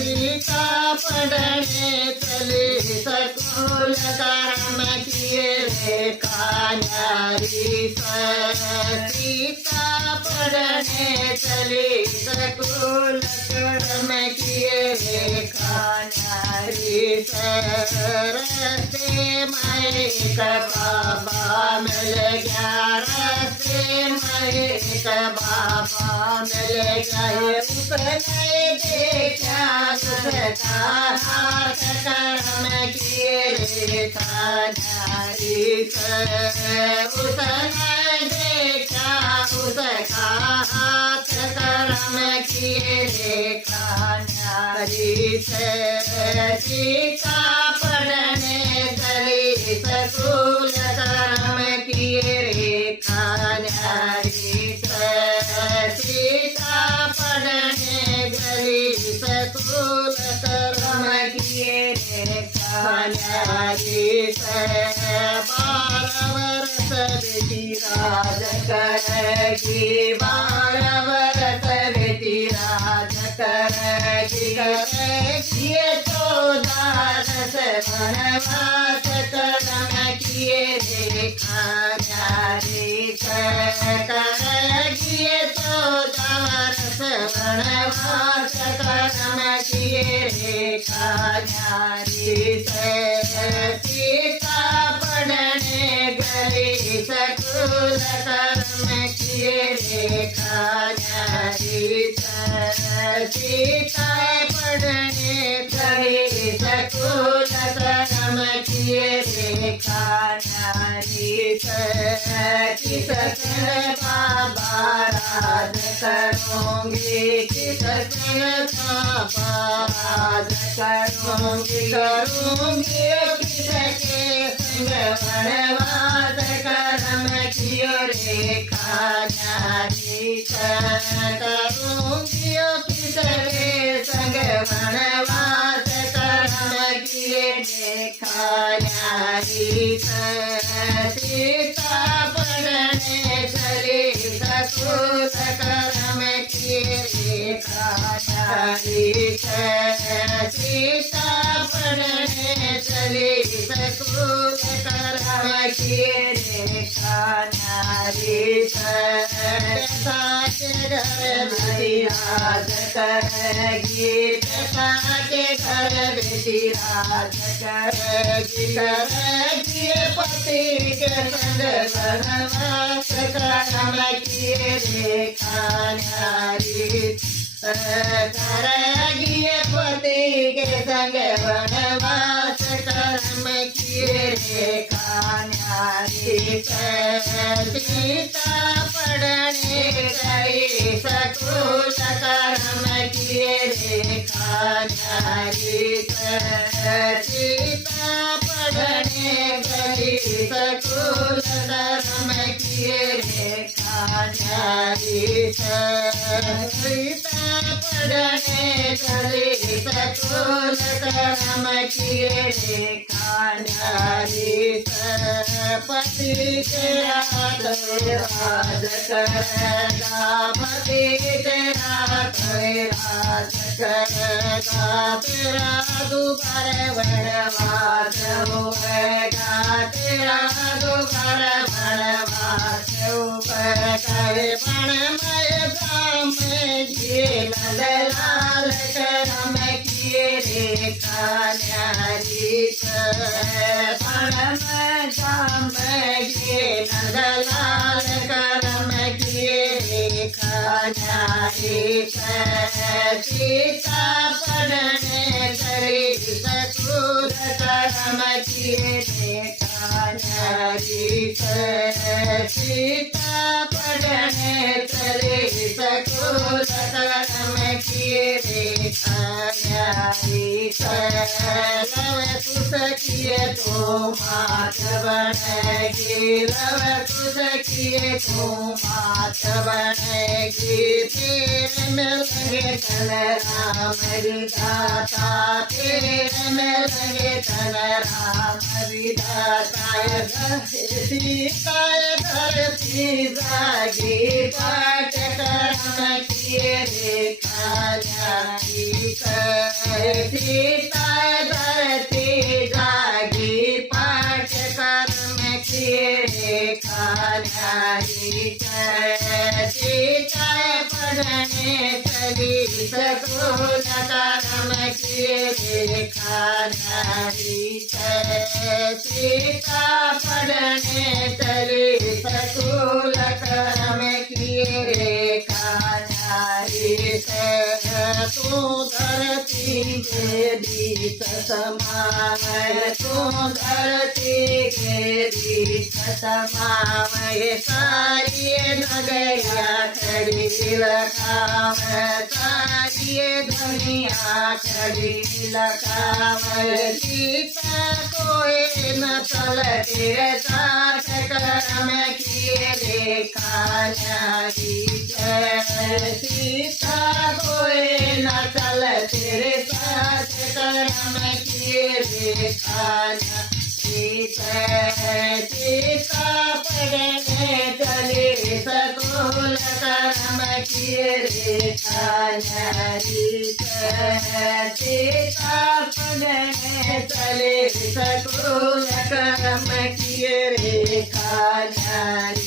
सीता पढ़ने चली सकुल कर्म किए रे कान्यारी सीता पढ़ने चली सकुल कर्म किए रे कान्यारी रस्ते माई का बाबा मिल गया रस्ते माई का बाबा मिल गए उसने देखा उसका हाथ कर्म किए रे कान्यारी उसने देखा उसका हाथ कर्म किए रे कान्यारी सीता पढ़ने चली सकुल कर्म किए रे कान्यारी सीता पढ़ने चली सकुल कर्म किए रे कान्यारी 12 वर्ष बेटी राज करेगी 12 वर्ष बेटी राज करेगी 14 वनवास कर्म किए रे कान्यारी करेगी 14 वर्ष वनवास कर्म किए रे कान्यारी सीता पढ़ने गई सकुल कर्म किए रे कान्यारी सीता पढ़ने गई सकुल कर्म किए रे कान्यारी किसने बाबा राज करूंगी किसने बाबा राज करूंगी किसके संग वनवास कर्म किए रे कान्यारी करूंगी किसके संग वनवास कर्म किए रे कान्यारी सीता पढ़ने चली सकुल कर्म किए रे कान्यारी सीता पढ़ने चली सकुल कर्म किए रे कान्यारी के घर बेटी राज करेगी के घर बेटी राज करेगी पति के संग वनवास कर्म किए रे कान्यारी करेगी पति के संग वनवास कर्म किए रे कान्यारी सीता पढ़ने गई सकुल कर्म किए रे कान्यारी सीता पढ़ने गई सकुल कर्म किए रे कान्यारी सीता पढ़ने गई सकुल कर्म किए रे कान्यारी पति के हाथ राज करेगा पति के हाथ राज करेगा तेरा दोबारा वनवास होएगा तेरा दोबारा वनवास होएगा पण मैदान में ये लाल कर्म किए रे कान्यारी पण मैदान में ये लाल कर्म किए रे कान्यारी सीता पढ़ने चली सकुल कर्म किए रे कान्यारी सीता पढ़ने चली सकुल कर्म किए रे कान्यारी लव कुश किए तो मात बनेगी लव कुश किए तो मात बनेगी तेरे मिलेंगे तन राम विधाता तेरे मिलेंगे तन राम विधाता सीताय धरती जागी पाठ कर्म किए रे कान्यारी सीता धरती जागी पाठ कर्म किए खान्यारी सीता पढ़ने चली सकूल कर्म किए खान्यारी सीता पढ़ने चली सकूल कर्म किए खान्यारी तू धरती देवी समामय तू धरती देवी समामय सारी नगरिया खड़ी लखाव सारी दुनिया खड़ी लखाव सीता कोई न चल तेरे साथ कर्म किए देखा नारी सीता कोई न चल तेरे साथ कर्म किए देखा सीता पढ़ने चले सकूल कर्म किए देखा नारी सीता पढ़ने चले सकूल कर्म किए देखा नारी